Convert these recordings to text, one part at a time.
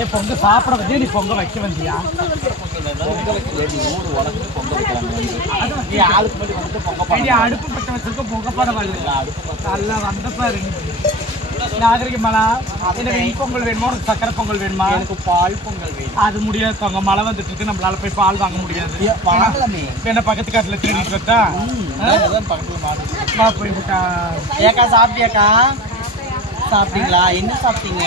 ஏன் பொங்க சாப்பிட வந்தே நீ பொங்க வைக்க வந்தியா? அடுப்பு பட்ட வச்சிருக்க பொங்க பட வரல. நல்லா வந்த பாரு. நாகரிகமாலா எனக்கு பொங்கல் வேணுமா, உனக்கு சக்கரை பொங்கல் வேணுமா? எனக்கு பால் பொங்கல் வேணும். அது முடியாது, அங்க மழை வந்துட்டு இருக்கு, நம்மளால போய் பால் வாங்க முடியாது. என்ன பக்கத்து காட்டுல திருடிட்டு வந்தா போய் விட்டா. ஏக்கா சாப்பிட்டியாக்கா? சாப்பிட்டீங்களா? என்ன சாப்பிட்டீங்க?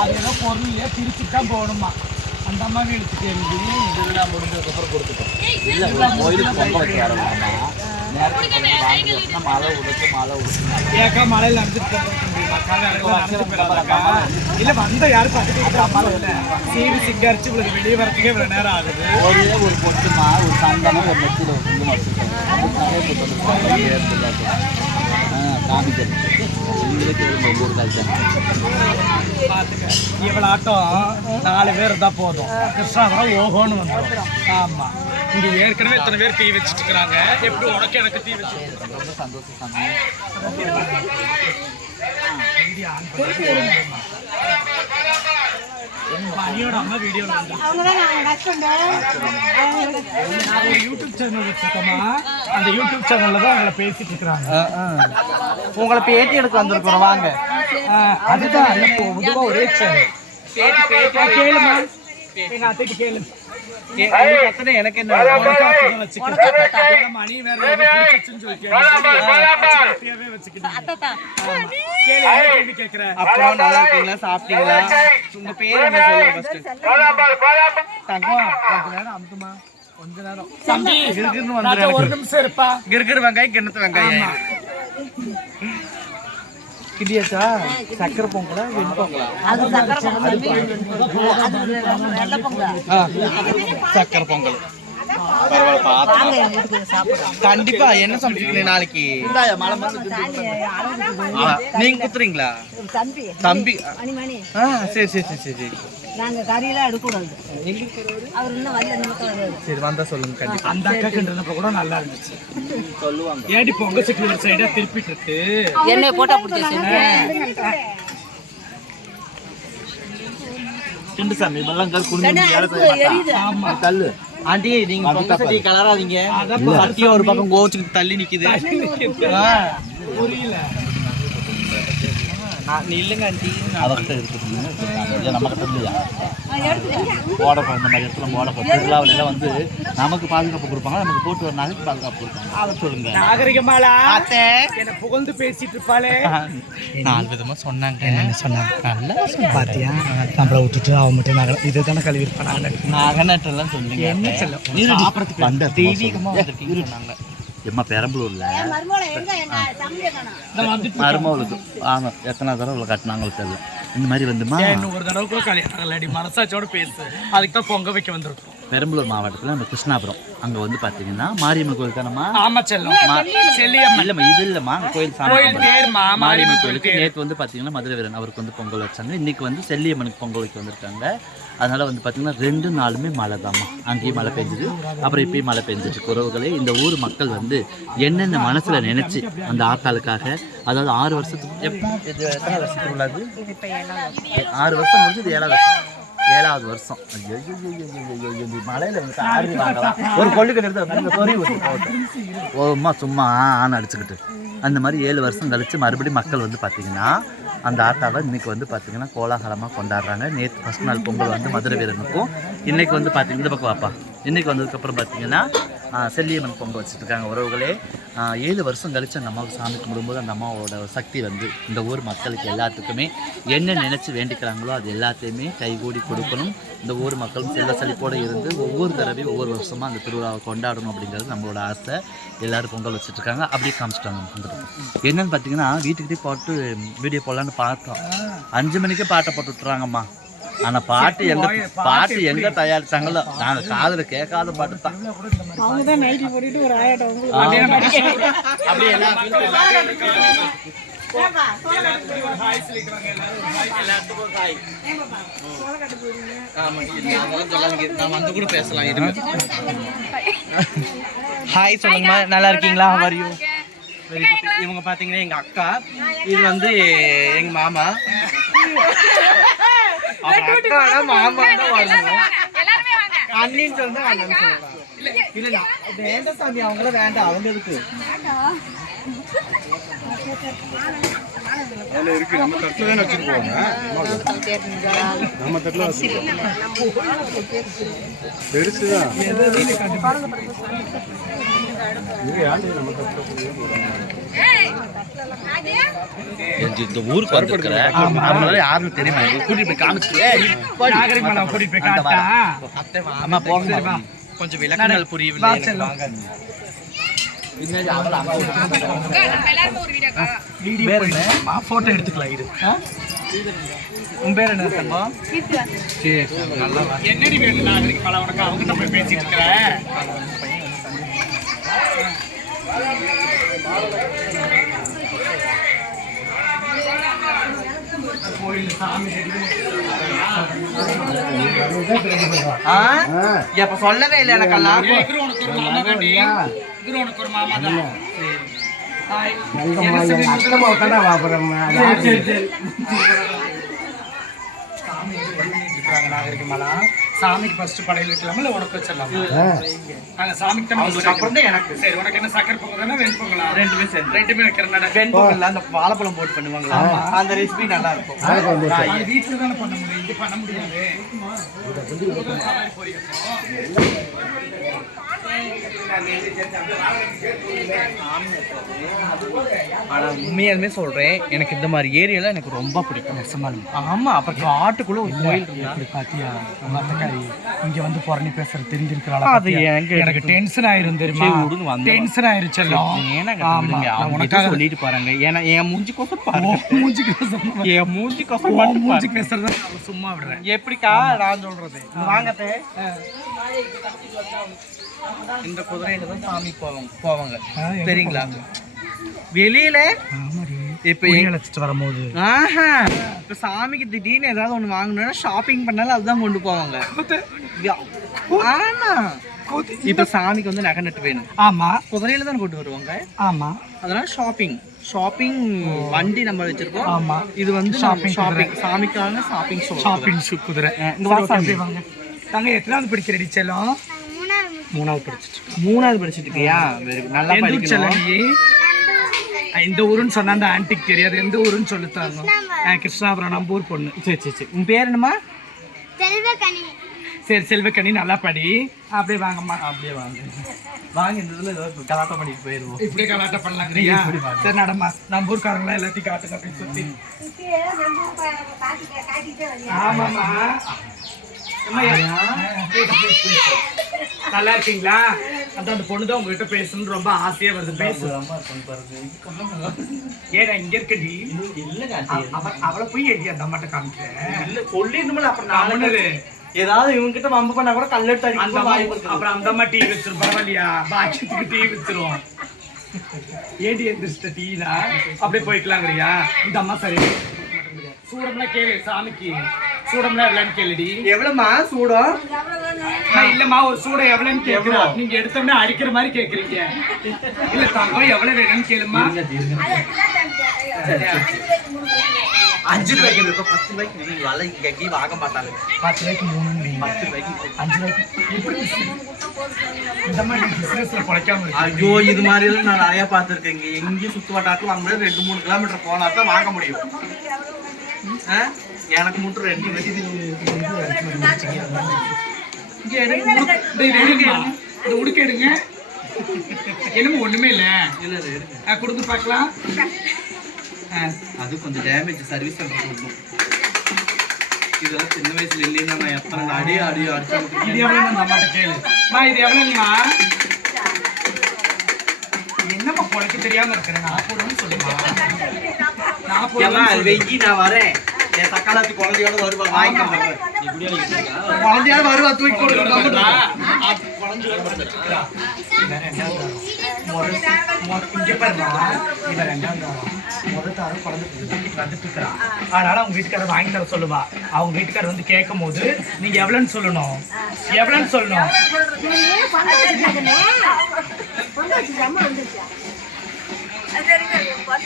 அது ஏதோ பொருள் பிரிச்சுட்டு தான் போகணுமா, அந்த மாதிரி எடுத்துட்டு இதெல்லாம் முடிஞ்சதுக்கப்புறம் கொடுத்துட்டோம். இல்லை கோயிலுக்கு பொங்கல் வைக்க ஆரம்பிச்சோம்னா மழை உடுத்து ஏக்கா மழையில் நடந்துட்டு இல்லை வந்த யாரும் பார்த்துட்டு சீவி சிங்கரிச்சு இவ்வளவு வெளியே வரத்துக்கே இவ்வளோ நேரம் ஆகுது. ஒரே ஒரு பொட்டுமா, ஒரு சந்தனம், ஒரு நெத்தியில் ஒரு குங்குமம் வச்சுருக்கோம். காமிக்கிறது பார்த்துக்க இவ்வளோ ஆட்டம் 4 பேர் இருந்தால் போதும். கிருஷ்ணாபுரம் ஓஹோன்னு வந்துடும். ஆமாம், இங்கே ஏற்கனவே இத்தனை பேர் தீ வச்சுட்டு இருக்கிறாங்க. எப்படி உனக்கு எனக்கு தீ வச்சு ரொம்ப சந்தோஷம். மணியோட அம்மா வீடியோவில் யூடியூப் சேனல் வச்சுருக்கோமா, அந்த யூடியூப் சேனலில் தான் அவங்கள பேசிட்டு இருக்கிறாங்க. உங்களை பேட்டி எடுக்க வந்திருக்கிறோம், வாங்க. அதுதான் பொதுவாக ஒரே சேனல். கேளுமா, எங்க அத்தைக்கு கேளு. எனக்கு என்ன மணி வேற அப்புறம் நல்லா இருக்கீங்களா? சாப்பிட்டீங்களா? உங்க பேர் என்ன சொல்லுங்க ஃபர்ஸ்ட். தங்கம் கொஞ்ச நேரம் அமுத்துமா, கொஞ்ச நேரம் தம்பி கிறுகிறுன்னு வந்து ஒரு நிமிஷம் இருப்பா. கிறுகிறு வெங்காயம், கிண்ணத்து வெங்காயம். கிடியாச்சா? சக்கரை பொங்கலா, வெண் பொங்கலா? சக்கரை பொங்கல். கண்டிப்பா. என்ன சமைச்சிருக்கீங்க நாளைக்கு? நீங்க குத்துறீங்களா? தம்பி. சரி சரி சரி சரி. நாங்க கறியெல்லாம் எடுக்கக்கூடாது. சரி வந்தா சொல்லுங்க. கண்டிப்பா. அந்த அக்கா கிண்டனப்ப கூட நல்லா இருந்துச்சு சொல்லுவாங்க. ஏடி பொங்க சட்டி சைடா திருப்பிட்டு இருக்கு. எண்ணெய் போட்டா பிடிச்சி சாமி தள்ளு. ஆண்டி நீங்க பொங்க சட்டி கலராதீங்க. சட்டியும் ஒரு பக்கம் கோச்சுக்கிட்டு தள்ளி நிக்குது. புரியல. இல்லைங்க ஆண்டி, அவர்கிட்ட இருக்குது நம்ம கிட்ட இல்லையா? போடப்போ இந்த மாதிரி இடத்துல போடப்போ திருவிழாவிலாம் வந்து நமக்கு பாதுகாப்பு கொடுப்பாங்க, நமக்கு போட்டு வர நாளைக்கு பாதுகாப்பு கொடுப்பாங்க. அதை சொல்லுங்க. நாகரிகமாலா என்ன புகழ்ந்து பேசிட்டு இருப்பாளே. 4 விதமா சொன்னாங்க. என்ன சொன்னாங்க? நல்லா பாத்தியா, நம்மளை விட்டுட்டு அவன் மட்டும் நகரம் இதுதானே கழுவி இருப்பாங்க. நகனட்டெல்லாம் சொல்லுங்க. என்ன சொல்ல தெய்வீகமா சொன்னாங்க. எம்மா பெரம்பலூர்ல மருமகளுக்கு ஆமா எத்தனை தடவை கட்டினாங்களுக்கு தெரியல. இந்த மாதிரி வந்துமா இன்னும் ஒரு தடவை கூட கல்யாணம் மனசாட்சியோட பேசு. அதுக்கு தான் பொங்க வைக்க வந்திருக்கோம். பெரம்பலூர் மாவட்டத்தில் நம்ம கிருஷ்ணாபுரம் அங்கே வந்து பார்த்தீங்கன்னா மாரியம்மன் கோயில் தானம்மா? ஆமா செல்லம். இல்லைம்மா, இது இல்லைம்மா, கோயில் மாரியம்மன் கோயிலுக்கு நேற்று வந்து பார்த்தீங்கன்னா மதுரை வீரன் அவருக்கு வந்து பொங்கல் வச்சாங்க. இன்னைக்கு வந்து செல்லியம்மனுக்கு பொங்கல் வைக்க வந்திருக்காங்க. அதனால வந்து பார்த்தீங்கன்னா 2 நாளுமே மழை தாம்மா. அங்கேயும் மழை பெஞ்சுது, அப்புறம் இப்பயும் மழை பெஞ்சிச்சு. உறவுகளே, இந்த ஊர் மக்கள் வந்து என்னென்ன மனசில் நினச்சி அந்த ஆத்தாளுக்காக, அதாவது 6 வருஷத்துக்கு எத்தனை வருஷத்துக்கு உள்ளது? 6 வருஷம் முடிஞ்சு இது 7வது வருஷம். மழையில வந்து ஆறு வாங்கலாம். ஒரு கொள்ளுக்கு எடுத்து சொறி விட்டு ஓமா சும்மா ஆணை அடிச்சுக்கிட்டு அந்த மாதிரி 7 வருஷம் கழிச்சு மறுபடியும் மக்கள் வந்து பார்த்தீங்கன்னா அந்த ஆட்டாவை இன்னைக்கு வந்து பார்த்தீங்கன்னா கோலாகலமாக கொண்டாடுறாங்க. நேற்று ஃபர்ஸ்ட் நாள் பொங்கல் வந்து மதுரை வீரனுக்கும், இன்னைக்கு வந்து பார்த்தீங்கன்னா இந்த பக்கம் வாப்பா, இன்னைக்கு வந்ததுக்கப்புறம் பார்த்தீங்கன்னா செல்லியம்மன் பொங்கல் வச்சுருக்காங்க. உறவுகளே, 7 வருஷம் கழிச்சு அந்த அம்மாவுக்கு சாமி கும்பிடும்போது அந்த அம்மாவோட சக்தி வந்து இந்த ஊர் மக்களுக்கு எல்லாத்துக்குமே என்ன நினச்சி வேண்டிக்கிறாங்களோ அது எல்லாத்தையுமே கைகூடி கொடுக்கணும். இந்த ஊர் மக்களும் செல்ல செழிப்போடு இருந்து ஒவ்வொரு தடவையும் ஒவ்வொரு வருஷமாக அந்த திருவிழாவை கொண்டாடணும் அப்படிங்கிறது நம்மளோட ஆசை. எல்லோரும் பொங்கல் வச்சுட்ருக்காங்க. அப்படியே காமிச்சிட்டாங்க. என்னென்னு பார்த்தீங்கன்னா வீட்டுக்கிட்டே போட்டு வீடியோ போடலான்னு பார்த்தோம். 5 மணிக்கே பாட்டை போட்டு விட்டுறாங்கம்மா. ஆனால் பாட்டு எங்க தயாரிச்சாங்களோ நாங்கள் காதுல கேட்காத பாட்டு தான். அப்படியே ஹாய் சொல்லுங்கம்மா, நல்லா இருக்கீங்களா? How are you? இவங்க பாத்தீங்கன்னா எங்க அக்கா, இது வந்து எங்க மாமா. அக்கா மாமா தான் வரணும், அண்ணின்னு சொன்னா அண்ணன் சொல்லலாம். இல்ல வேண்டாம் சாமி, அவங்கள வேண்டாம், அவங்க இருக்கு இருக்கு. நம்ம தட்டுல தானே வச்சுட்டு போவாங்க, நம்ம தட்டுல பெருசுதான். இந்த ஊருக்கு வந்துருக்கிற யாரும் தெரியுமா? கூட்டிட்டு போய் காமிச்சு அம்மா போங்க, கொஞ்சம் விளக்கங்கள் புரியவில்லை. போட்டோ எடுத்துக்கலாம். இரு, உன் பேர் என்ன தம்பா? என்னடி வேணும் நாகரிக மலை உனக்கு? அவங்க போய் பேசிட்டு இருக்கிற கோயில் சாமி இப்ப சொல்லவே இல்லை எனக்கெல்லாம். உனக்கு ஒரு மாமா தான். சாமிக்கு ஃபர்ஸ்ட் படையில் வைக்கலாமா இல்ல உனக்கு வச்சிடலாமா? நாங்க சாமிக்கு தான் அப்புறம் தான் எனக்கு. சரி, உனக்கு என்ன சக்கரை பொங்கல் தானே வெண் பொங்கலா? ரெண்டுமே சேர்ந்து ரெண்டுமே வைக்கிறேன். வெண் பொங்கல்ல அந்த வாழைப்பழம் போட்டு பண்ணுவாங்களா, அந்த ரெசிபி நல்லா இருக்கும். வீட்டுல தானே பண்ண முடியும், இங்க பண்ண முடியாது. ஆனா உண்மையாலுமே சொல்றேன், எனக்கு இந்த மாதிரி ஏரியால எனக்கு ரொம்ப பிடிக்கும். ஆமா, அப்புறம் காட்டுக்குள்ள ஒரு கோயில் பாத்தியா? இங்க வந்து புறணி பேசுறது தெரிஞ்சிருக்கிறாள். அது எனக்கு டென்ஷன் ஆயிரும் தெரியுமா? டென்ஷன் ஆயிருச்சு. உனக்காக சொல்லிட்டு பாருங்க, ஏன்னா என் மூஞ்சி கோசம் பாருங்க, என் மூஞ்சி கோசம் மூஞ்சி பேசுறத சும்மா விடுறேன். எப்படிக்கா நான் சொல்றது? வாங்கத்தே, இந்த குதிரையில தான் சாமி போவாங்க சரிங்களா? வெளியில இப்ப அழைச்சிட்டு வரும்போது இப்ப சாமிக்கு திடீர்னு ஏதாவது ஒண்ணு வாங்கணும்னா ஷாப்பிங் பண்ணாலும் அதுதான் கொண்டு போவாங்க. ஆமா, இப்ப சாமிக்கு வந்து நகை நட்டு வேணும். ஆமா, குதிரையில தான் கொண்டு வருவாங்க. ஆமா, அதனால ஷாப்பிங் வண்டி நம்ம வச்சிருக்கோம். ஆமா, இது வந்து ஷாப்பிங் சாமிக்கான ஷாப்பிங் ஷூ குதிரை. வாங்க. நாங்க எத்தனாவது படிக்கிற செல்லம்? மூணாவது படிச்சுட்டு இருக்கியா? நல்லா படிக்கணும். இந்த ஊருன்னு சொன்னா அந்த ஆன்டிக் தெரியாது, எந்த ஊருன்னு சொல்லித்தாங்க. கிருஷ்ணாபுரம் நம்ம ஊர் பொண்ணு. சரி. உன் பேர் என்னம்மா? சரி, செல்வக்கனி, நல்லா படி. அப்படியே வாங்கம்மா, அப்படியே வாங்க. இந்த இதுல ஏதாவது கலாட்டம் பண்ணிட்டு போயிடுவோம். இப்படியே கலாட்டம் பண்ணலாம். சரி நடமா, நம்ம ஊருக்காரங்களா எல்லாத்தையும் காட்டுங்க அப்படின்னு சொல்லி. ஆமாம்மா, நல்லா இருக்கீங்களா? அந்த பொண்ணுதான் உங்ககிட்ட பேசணும்னு ரொம்ப ஆசையா வருது. பேசுறாங்க. ஏன்னா இங்க இருக்கடி அவளை போய் எழுதி அந்த அம்மாட்ட காமிக்கிறேன். இல்ல சொல்லிடணும்ல, அப்புறம் நாலு ஏதாவது இவங்க கிட்ட வம்பு பண்ணா கூட கல்லெடுத்து அடிக்கும். அப்புறம் அந்த அம்மா டீ வச்சிரும். பரவாயில்லையா? பாக்கியத்துக்கு டீ வச்சிரும். ஏடி எந்திரிச்சிட்ட டீனா அப்படியே போய்க்கலாங்கிறியா? இந்த அம்மா சரி சூடம்லாம் கேளு, சாமிக்கு சூடம்லாம் எவ்வளோன்னு கேளுடி. எவ்வளோமா சூடம்? இல்லம்மா, ஒரு சூடம் எவ்வளோன்னு கேட்குறோம். நீங்க எடுத்தோம்னா அடிக்கிற மாதிரி கேட்குறீங்க. இல்ல தங்கம் எவ்வளோ வேணும்னு கேளுமா. 5 ரூபாய்க்கு இருக்கும், 10 ரூபாய்க்கு நீங்க வலை வாங்க மாட்டாங்க. 10 ரூபாய்க்கு 3, 10 ரூபாய்க்கு 5 ரூபாய்க்கு. இந்த மாதிரி பிசினஸ்ல குறைக்காம. ஐயோ, இது மாதிரி எல்லாம் நான் நிறைய பார்த்துருக்கேன். எங்கேயும் சுத்து வட்டாரத்தில் வாங்க முடியாது. 2-3 கிலோமீட்டர் போனா தான் வாங்க முடியும். எனக்கு மட்டும் 2 உடுக்க எடுங்க. என்னமோ ஒண்ணுமே இல்ல, கொடுத்து பார்க்கலாம். அது கொஞ்சம் டேமேஜ், சர்வீஸ் பண்ணணும். இதெல்லாம் சின்ன வயசுல இல்லைன்னா நான் எத்தனை அடியோ அடிச்சா. இது எவ்வளவு? நம்மகிட்ட கேளுமா. இது எவ்வளவுமா? என்னம்மா பொழைக்க தெரியாம இருக்கிறேன். 40 சொல்லுமா. 40 வெய்யி, நான் வரேன். என் தக்காளி குழந்தையோட வருவா, வாங்கிக்கிறேன். குழந்தையோட வருவா, தூக்கி கொடுக்குறா. இங்க பாருமா, இவ 2ஆம் முதத்தாரும் குழந்தை வந்துட்டு இருக்கிறா. அதனால அவங்க வீட்டுக்காரர் வாங்கி தர சொல்லுவா. அவங்க வீட்டுக்காரர் வந்து கேட்கும் போது நீங்க எவ்வளவுன்னு சொல்லணும். எவ்வளவுன்னு சொல்லணும்.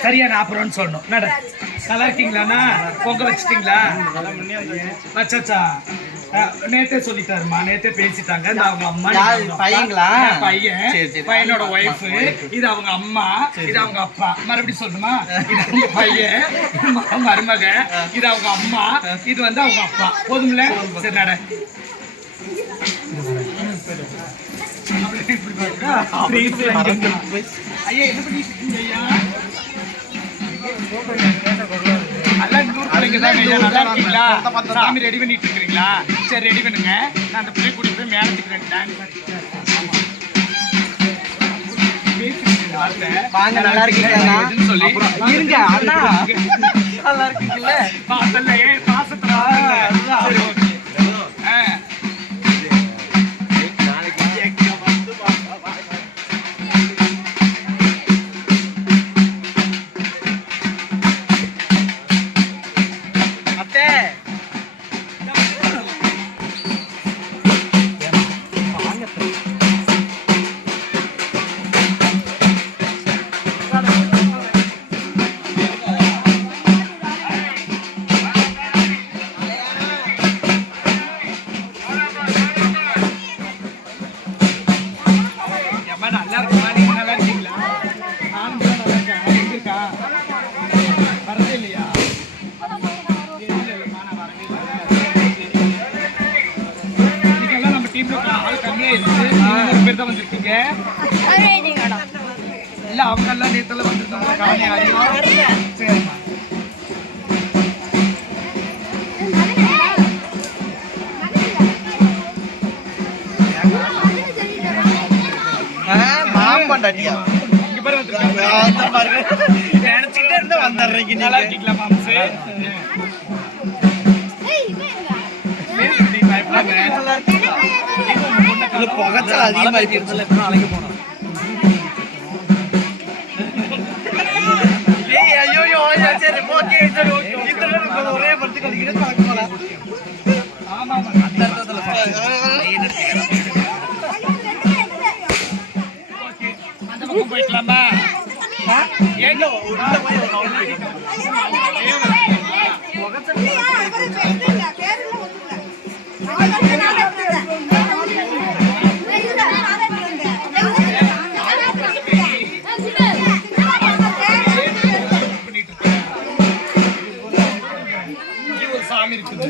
சரியா நான் அப்புறம்னு சொல்லணும். நட நல்லா இருக்கீங்களாண்ணா? பொங்க வச்சுட்டீங்களா? வச்சாச்சா? நேத்தே சொல்லிட்டாருமா, நேத்தே பேசிட்டாங்க. இந்த அவங்க அம்மா பையங்களா? பையனோட ஒய்ஃப், இது அவங்க அம்மா, இது அவங்க அப்பா. மறுபடியும் சொல்லணுமா? இது அவங்க பையன் மருமக, இது அவங்க அம்மா, இது வந்து அவங்க அப்பா. போதும்ல? சரி நட. ஐயா என்ன பண்ணிட்டு இருக்கீங்க ஐயா? நல்லா இருக்கீங்களா? சாமி ரெடி பண்ணிட்டு இருக்கீங்களா? சரி ரெடி பண்ணுங்க. நான் அந்த பிள்ளை கூட்டிட்டு போய் மேல திக்கிறேன். நல்லா இருக்கீங்களா? சொல்லி இருங்க அண்ணா, நல்லா இருக்கீங்கல்ல? பாசத்துல பாசத்துல சரி ஓகே. இல்ல அவங்க எல்லாம் நேத்துல வந்துருக்காங்க. காணி அறியும். சரிம்மா. மாம்பண்டாட்டியா? இங்க பாரு வந்துருக்காங்க. நினைச்சுக்கிட்டே இருந்தா வந்துடுறீங்க. நல்லா இருக்கீங்களா மாம்சு? புகைச்சல் அதிகமா இருக்கு. அழைக்க போனோம். சரி ஓகே ஒரே படுத்து அந்த பக்கம் போயிக்கலாமா? சாமி இருக்குது.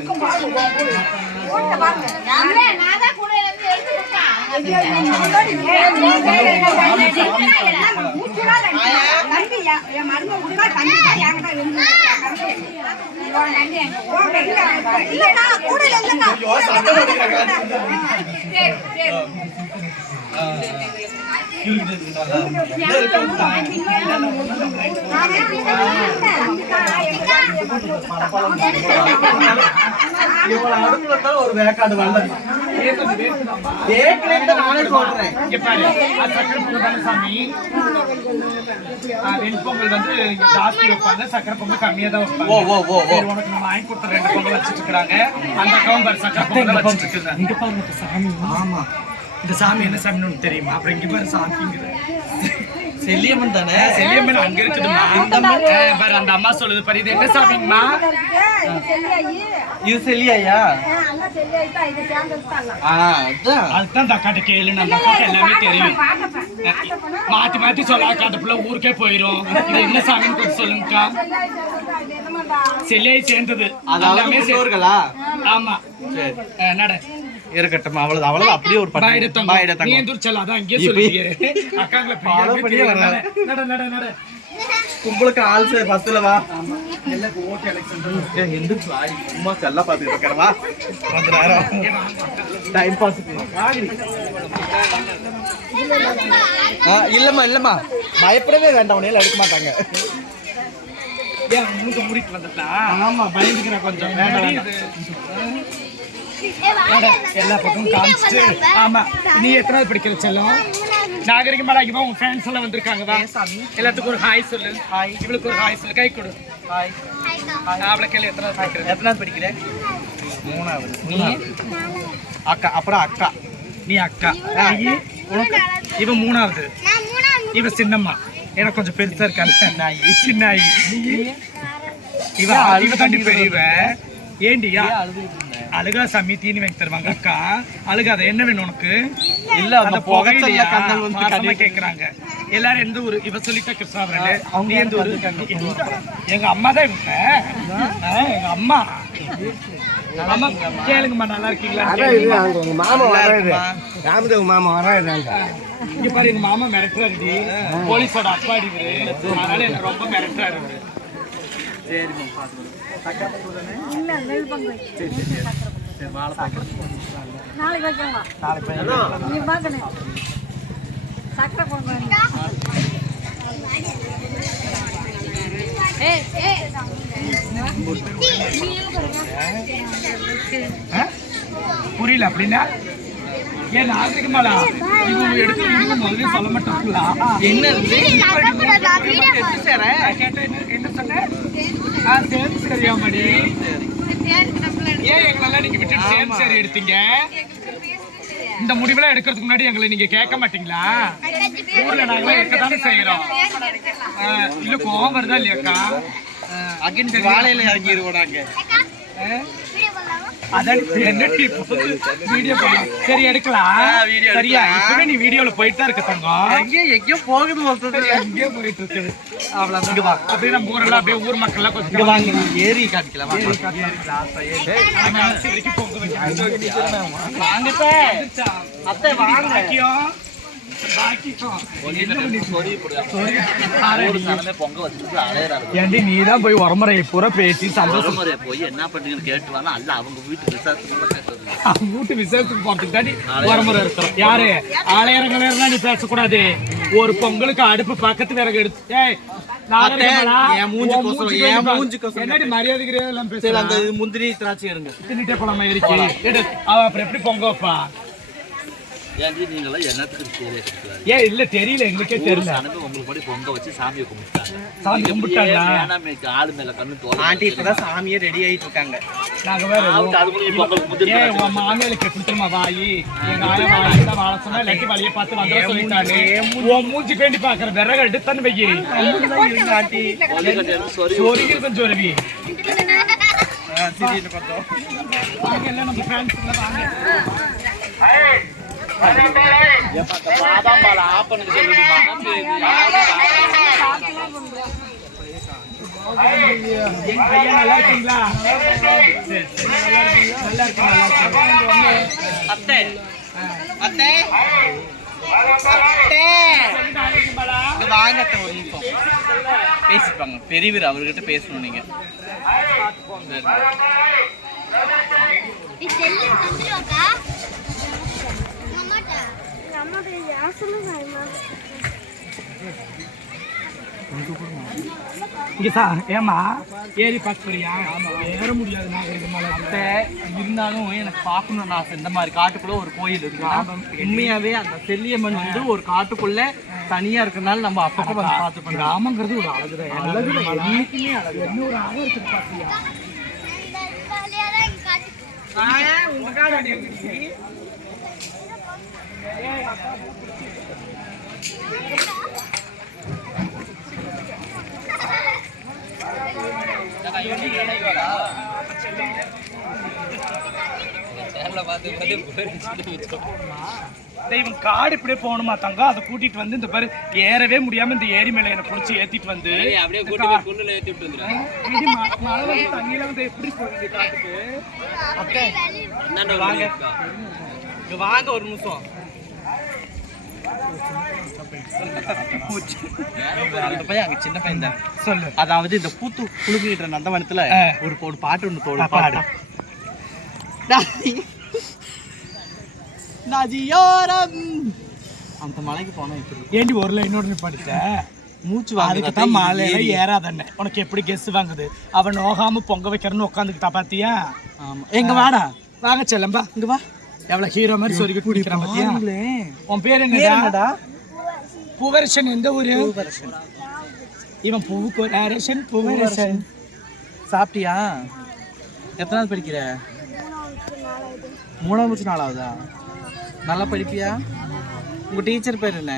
ஒரு வேக்காடு வெள்ளம் நானே சொல்றேன். வெண்பொங்கல் வந்து ஜாஸ்தி வைப்பாங்க, சக்கரை பொங்கல் கம்மியா தான் வைப்பாங்க. உனக்கு நம்ம வாங்கி கொடுத்த 2 பொங்கல் வச்சுட்டு இருக்காங்க. அந்த கவும்பர் சக்கரை பொங்கல் வச்சுட்டு இருக்காங்க. இங்க பாருங்க சாமி. ஆமா, இந்த சாமி என்ன சாமின்னு தெரியுமா? அப்புறம் இங்க பாரு சாமிங்கிற செல்லியம்மன் தானே? செல்லியம்மன் அங்க இருக்குதுமா. பாரு அந்த அம்மா சொல்லுது பாரு, இது என்ன சாமிங்கம்மா? இது செல்லியா? அதுதான் தக்காட்ட கேளு. நம்ம அக்காட்ட எல்லாமே தெரியும். மாத்தி மாத்தி சொல்லாக்கா அந்த பிள்ளை ஊருக்கே போயிரும். இது என்ன சாமின்னு கொஞ்சம் சொல்லுங்கக்கா. செல்லியை சேர்ந்தது எல்லாமே சேர்களா? ஆமா சரி நட இருக்கட்டும். அவ்வளவு அவ்வளவு அப்படியே ஒரு நீ எந்திரிச்சல அதான் அங்கேயே சொல்லியே. அக்காங்களை ஃபாலோ பண்ணி வர்றாங்க. நட நட நட. உங்களுக்கு ஆல் சே பஸ்ல வா. எல்லாம் ஓகே எலெக்ஷன் எந்த சாரி சும்மா செல்ல பாத்துட்டு இருக்கறவா. கொஞ்ச நேரம் டைம் பாஸ் வாடி. இல்லம்மா பயப்படவே வேண்டாம். உன்னையில எடுக்க மாட்டாங்க. ஏன் மூக்க மூடிட்டு வந்துட்டா? ஆமா பயந்துக்கிறேன் கொஞ்சம். எல்லா பக்கமும் காமிச்சிட்டு. ஆமா நீ எத்தனாவது படிக்கிற செல்லம்? நாகரிகமா இவன் உன் ஃப்ரெண்ட்ஸ் எல்லாம் வந்திருக்காங்க வா எல்லாத்துக்கும் ஒரு ஹாய் சொல்லு. ஹாய். இவளுக்கு ஒரு ஹாய் சொல்லு. கை கொடு. ஹாய். அவளை கேள்வி எத்தனாவது படிக்கிறேன்? 3வது. நீ அக்கா. அப்புறம் அக்கா. நீ அக்கா. இவன் 3வது. இவ சின்னம்மா. எனக்கு கொஞ்சம் பெருசா இருக்காங்க. சின்ன இவ தாண்டி பெரியவ. ஏண்டியா அழுகா சாமி தீனி வாங்கி தருவாங்க அக்கா. அழுகாத. என்ன வேணும் உனக்கு? இல்ல அந்த புகையிலையா கண்ணை கேக்குறாங்க எல்லாரும். எந்த ஊரு? இவ சொல்லிட்டா கிருஷ்ணாபுரம். நீ எந்த ஊரு? எங்க அம்மா தான் இவங்க. எங்க அம்மா. அம்மா கேளுங்கம்மா, நல்லா இருக்கீங்களா? ராமதேவ் மாமா வராங்க. இங்க பாரு, எங்க மாமா மிரட்டுறாரு. போலீஸோட அப்பாடி இவரு. அதனால எனக்கு ரொம்ப மிரட்டுறாரு. சரிம்மா. புரியல அப்படின்னா ஏன் நாகரிகமாலா இவங்க எடுத்து முதல்ல சொல்ல மாட்டாங்களா? என்ன என்ன சொன்ன? சரியா மாடி. ஏன் எங்களெல்லாம் நீங்க விட்டு சேம் சரி எடுத்தீங்க? இந்த முடிவெல்லாம் எடுக்கிறதுக்கு முன்னாடி எங்களை நீங்க கேட்க மாட்டீங்களா? ஊர்ல நாங்க இருக்கதானே செய்யறோம். இல்ல கோவம் வருதா இல்லையாக்கா? அகின் வாழையில இறங்கிடுவோம். அதான் என்ன வீடியோ பண்ணலாம். சரி எடுக்கலாம். சரியா? இப்பவே நீ வீடியோல போயிட்டு தான் இருக்க தங்கம். எங்கேயோ போகுது. எங்கேயோ போயிட்டு இருக்குது. அவ்வளவுதான். அப்படியே நம்ம ஊரெல்லாம் அப்படியே ஊர் மக்கள் எல்லாம் கொஞ்சம் வாங்க. ஏறி காட்டிக்கலாம். நீதான் போய் உரமுறையை பூரா பேசி சந்தோஷம் போய் என்ன பண்றீங்கன்னு கேட்டுவாங்க. அல்ல அவங்க வீட்டு விசேஷத்துக்கு போறதுக்கு தாண்டி உரமுறை இருக்கிறோம். யாரு ஆலயரங்களா நீ பேசக்கூடாது. ஒரு பொங்கலுக்கு அடுப்பு பக்கத்து விறகு எடுத்து மரியாதை முந்திரி திராட்சை எடுங்க. தின்னுட்டே போலாமா? இருக்கு அப்புறம் எப்படி பொங்க வைப்பா? ஏன் இல்ல தெரியல, எங்களுக்கே தெரியல. உங்களுக்கு பொங்க வச்சு சாமியை கும்பிட்டாங்க. சாமி கும்பிட்டாங்களா? ஆளு மேல கண்ணு தோணும். ஆண்டி இப்பதான் சாமியே ரெடி ஆயிட்டு இருக்காங்க. நாங்க வேற உன் மாமியாளுக்கு எப்படி வாயி எங்க ஆயா வாய் தான் வாழ சொன்னா இல்லாட்டி வழியை பார்த்து வந்து சொல்லிட்டாங்க. உன் மூஞ்சி வேண்டி பாக்குற விறகு எடுத்தான்னு வையி. ஆண்டி சொருகிருக்கும் சொருவி எல்லாம் நம்ம ஃபேன்ஸ் எல்லாம் வாங்க. நல்லா இருக்கீங்களா? நல்லா பேசிப்பாங்க. பெரியவர் அவர்கிட்ட பேசணும். நீங்க ஏமா ஏறி பார்க்கறியா? ஏற முடியாது. இருந்தாலும் எனக்கு பார்க்கணும்னு ஆசை. இந்த மாதிரி காட்டுக்குள்ள ஒரு கோயில் இருக்கு. உண்மையாவே அந்த செல்லியம்மன் வந்து ஒரு காட்டுக்குள்ள தனியா இருக்கிறதுனால நம்ம அப்பப்போ வந்து பார்த்து கிராமங்கிறது ஒரு அழகுதான். அழகுமே அழகு. என்ன ஒரு அழகு இருக்கு பாத்தியா? உங்க காடு காடு இப்படியே போகணுமா தங்கம்? அதை கூட்டிட்டு வந்து இந்த பாரு ஏறவே முடியாம இந்த ஏரி மேல என்ன புடிச்சு ஏத்திட்டு வந்து மழை வந்து தண்ணியில வந்து எப்படி போகுது காட்டுக்கு? வாங்க வாங்க ஒரு நிமிஷம். அந்த பையன் அங்க சின்ன பையன் தான். சொல்லு. அதாவது இந்த பூத்து குழுங்கிட்ட நந்தவனத்துல ஒரு பாட்டு ஒண்ணு தோடு பாடு. அந்த மலைக்கு போனா ஏண்டி ஒரு லைனோட படிச்ச மூச்சு அதுக்குதான் மலையில ஏறாதண்ணே. உனக்கு எப்படி கெஸ் வாங்குது? அவன் நோகாம பொங்க வைக்கிறன்னு உட்காந்துக்கிட்டா பாத்தியா? ஆமா. எங்க வாடா வாங்க செல்லம்பா, இங்க வா. எவ்வளவு ஹீரோ மாதிரி சொருக்கி குடிக்கிறான் பாத்தியா? உன் பேர் என்னடா? பூவரசன் எந்த ஊரு? இவன் பூவரசன் பூவரசன். சாப்பிட்டியா? எத்தனாவது படிக்கிற? 3வது 4வதா? நல்லா படிப்பியா? உங்க டீச்சர் பேர் என்ன?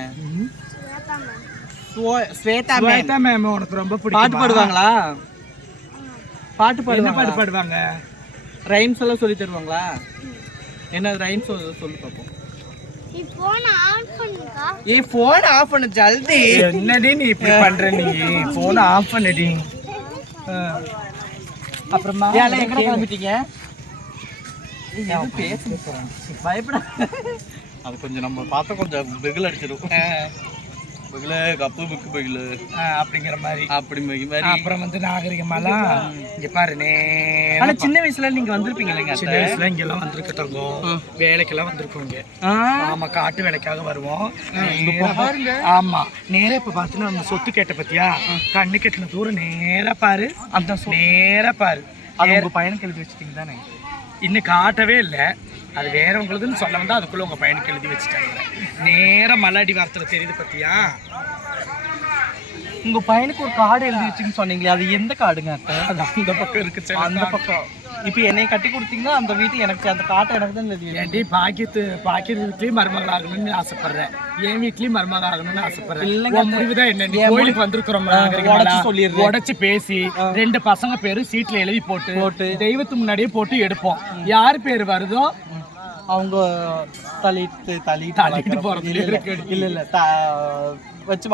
ஸ்வேதா மேம். உனக்கு ரொம்ப பிடிக்கும். பாட்டு பாடுவாங்களா? பாட்டு பாட்டு பாடுவாங்க. ரைம்ஸ் எல்லாம் சொல்லி தருவாங்களா? என்ன ரைம்ஸ் சொல்லி பார்ப்போம். போன் ஆஃப் பண்ணு ஜல்தி. என்னடி நீ இப்படி பண்ற? நீ போன் ஆஃப் பண்ணுடி. அப்புறமா எங்க கிளம்பிட்டீங்க? பயப்பட அது கொஞ்சம் நம்ம பார்த்தா கொஞ்சம் வெகுல அடிச்சிடும். வெகுல கப்பு புக்கு வெகுல அப்படிங்கிற மாதிரி. அப்படி மாதிரி. அப்புறம் வந்து நாகரிகமாலாம் இங்க பாரு. ஆனா சின்ன வயசுல நீங்க வந்திருப்பீங்க இல்லைங்க? சின்ன வயசுல இங்கெல்லாம் வந்திருக்கோங்க. வேலைக்கெல்லாம் வந்திருக்கோங்க. ஆமா, காட்டு வேலைக்காக வருவோம். ஆமா, நேரா இப்ப பாத்தீங்கன்னா நம்ம சொத்து கேட்ட பத்தியா, கண்ணு கெட்டின தூரம் நேரா பாரு. அந்த நேரா பாரு. அது உங்க பையனுக்கு எழுதி வச்சுட்டீங்க தானே? இன்னும் காட்டவே இல்லை. அது வேற உங்களுக்குன்னு சொல்ல வந்தா அதுக்குள்ள உங்க பையனுக்கு எழுதி வச்சுட்டாங்க. நேரம் மல்லாடி வார்த்தையில தெரியுது பத்தியா? உங்க பையனுக்கு ஒரு கார்டு எழுதி வச்சுன்னு சொன்னீங்களே, அது எந்த கார்டுங்க? அது அந்த பக்கம் இருக்கு. அந்த பக்கம். இப்போ என்னை கட்டி கொடுத்தீங்கன்னா அந்த வீட்டு எனக்கு அந்த காட்டை எனக்கு தான் எழுதி. ஏன்டி பாக்கியத்து வீட்லயும் மருமகள் ஆகணும்னு ஆசைப்படுறேன். என் வீட்லயும் மருமகள் ஆகணும்னு ஆசைப்படுறேன். இல்லைங்க, முடிவுதான் என்ன? கோயிலுக்கு வந்திருக்கிறோம், உடச்சு பேசி 2 பசங்க பேரு சீட்ல எழுதி போட்டு தெய்வத்து முன்னாடியே போட்டு எடுப்போம். யார் பேர் வருதோ அவங்க தள்ளிட்டு போறது. இல்ல வச்சு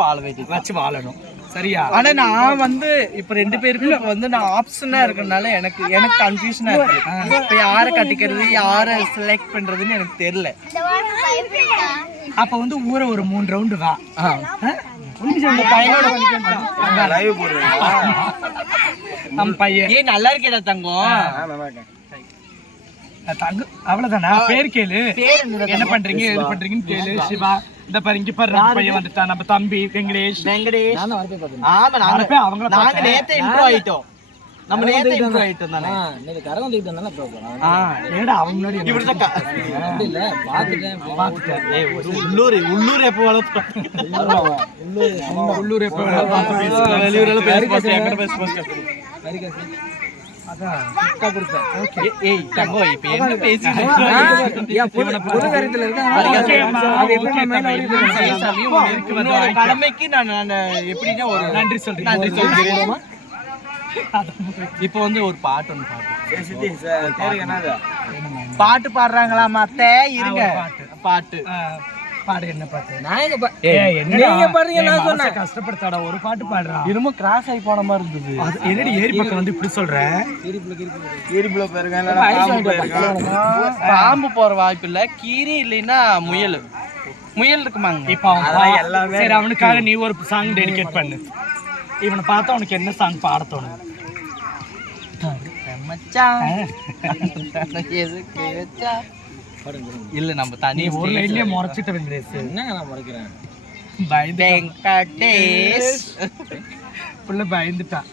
வாழணும். சரியா? ஆனா நான் வந்து இப்ப 2 பேருக்கும் வந்து நான் ஆப்ஷனா இருக்கறனால எனக்கு கன்ஃபியூஷனா இருக்கு. இப்ப யாரை கட்டிக்கிறது, யாரை செலக்ட் பண்றதுன்னு எனக்கு தெரியல. அப்ப வந்து ஊரை ஒரு 3 ரவுண்டு வா. நம்ம பையன் ஏன் நல்லா இருக்கேடா தங்கம்? அவ்வளவுதானா? பேர் கேளு. என்ன பண்றீங்க, எது பண்றீங்கன்னு கேளு. சிவா இந்த பாரு, இங்க பாரு, பையன் வந்துட்டான். நம்ம தம்பி வெங்கடேஷ். ஆமா, நாங்க நேத்து இன்ட்ரோ ஆயிட்டோம். நம்ம நேத்து இன்ட்ரோ ஆயிட்டோம் தானே? நீங்க கரகம் தூக்கிட்டு வந்தானே ப்ராப்ளம். ஏடா அவன் முன்னாடி இப்படி தான் அப்படி இல்ல, பாத்துட்டேன். ஏய், உள்ளூர் எப்போ வளர்த்தோம்? உள்ளூர் எப்போ வளர்த்தோம்? வெளியூர்ல பேசி எங்க பேசி கடமைக்கு நான் எப்படின்னா ஒரு நன்றி சொல்றேன். இப்ப வந்து ஒரு பாட்டு ஒண்ணு பாட்டு பாடுறாங்களாமா? இருங்க, பாட்டு பாடு. என்ன பாட்டு? நீங்க பாடுறீங்க, நான் சொன்னேன். கஷ்டப்படுத்தாடா, ஒரு பாட்டு பாடுறா. இரும கிராஸ் ஆகி போன மாதிரி இருந்தது. என்னடி ஏரி பக்கம் வந்து இப்படி சொல்ற? ஏரிப்புல பாம்பு போற வாய்ப்பு இல்ல. கீரி இல்லைன்னா முயல் இருக்குமாங்க. இப்ப சரி, அவனுக்காக நீ ஒரு சாங் டெடிகேட் பண்ணு. இவனை பார்த்தா உனக்கு என்ன சாங் பாட தோணும்? இல்ல நம்ம தனி ஒரு லைன்லயே முறைச்சிட்ட வெங்கடேஷ். என்னங்க நான் முறைக்கிறேன்? வெங்கடேஷ் புள்ள பயந்துட்டான்.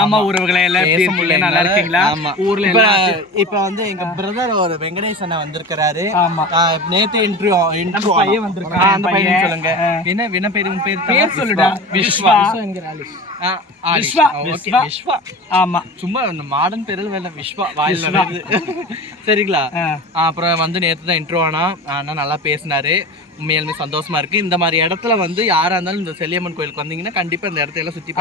ஆமா, உறவுகளை எல்லாம் எப்படி இருக்கீங்க? நல்லா இருக்கீங்களா? ஊர்ல இப்ப வந்து எங்க பிரதர் ஒரு வெங்கடேஷ் அண்ணா வந்திருக்காரு. ஆமா, நேத்து இன்டர்வியூ பையன் வந்திருக்கான். அந்த பையன் சொல்லுங்க. என்ன பேர் சொல்லுடா. விஸ்வா. விஸ்வா. ஆமா, சும்மா மாடர்ன் பேர்ல வேலை. விஸ்வா வாயில வருது. சரிங்களா? அப்புறம் வந்து நேத்து தான் இன்ட்ரோ ஆனா நல்லா பேசினாரு. உண்மையாலுமே சந்தோஷமா இருக்கு. இந்த மாதிரி இடத்துல வந்து யாரா இருந்தாலும் இந்த செல்லியம்மன் கோயிலுக்கு வந்தீங்கன்னா கண்டிப்பா இந்த இடத்த எல்லாம் சுத்தி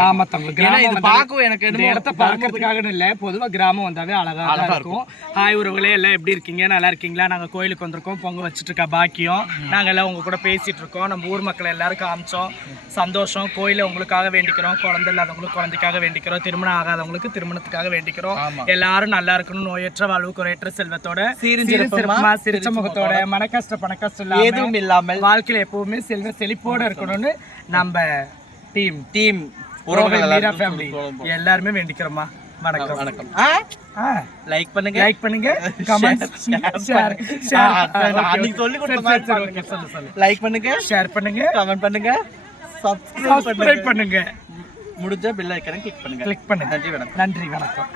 பார்க்கவும் எனக்கு இந்த இடத்த பார்க்கறதுக்காக இல்ல, பொதுவா கிராமம் வந்தாவே அழகா இருக்கும். ஹாய் உறவுகளே, எல்லாம் எப்படி இருக்கீங்க? நல்லா இருக்கீங்களா? நாங்க கோயிலுக்கு வந்திருக்கோம். பொங்க வச்சுட்டு இருக்கா பாக்கியம். நாங்க எல்லாம் உங்க கூட பேசிட்டு இருக்கோம். நம்ம ஊர் மக்கள் எல்லாரும் காமிச்சோம். சந்தோஷம். கோயில உங்களுக்காக வேண்டிக்கிறோம். குழந்தை இல்லாதவங்களுக்கு குழந்தைக்காக வேண்டிக்கிறோம். திருமணம் ஆகாதவங்களுக்கு திருமணத்துக்காக வேண்டிக்கிறோம். எல்லாரும் நல்லா இருக்கணும். நோயற்ற வாழ்வு, குறையற்ற செல்வத்தோட, சிரிச்சிருப்பமா, சிரிச்ச முகத்தோட, மன கஷ்டம் பண கஷ்டம் எதுவும் இல்லாம வாழ்க்கையில எப்பவுமே செல்வ செழிப்போட இருக்கணும்னு நம்ம டீம் மீரா ஃபேமிலி எல்லாருமே வேண்டிக்கிறோமா. வணக்கம். வணக்கம். லைக் பண்ணுங்க கமெண்ட் ஷேர் லைக் பண்ணுங்க, ஷேர் பண்ணுங்க, கமெண்ட் பண்ணுங்க, சப்ஸ்கிரைப் பண்ணுங்க. முடிஞ்சா பெல் ஐகானை கிளிக் பண்ணுங்க. நன்றி வணக்கம்.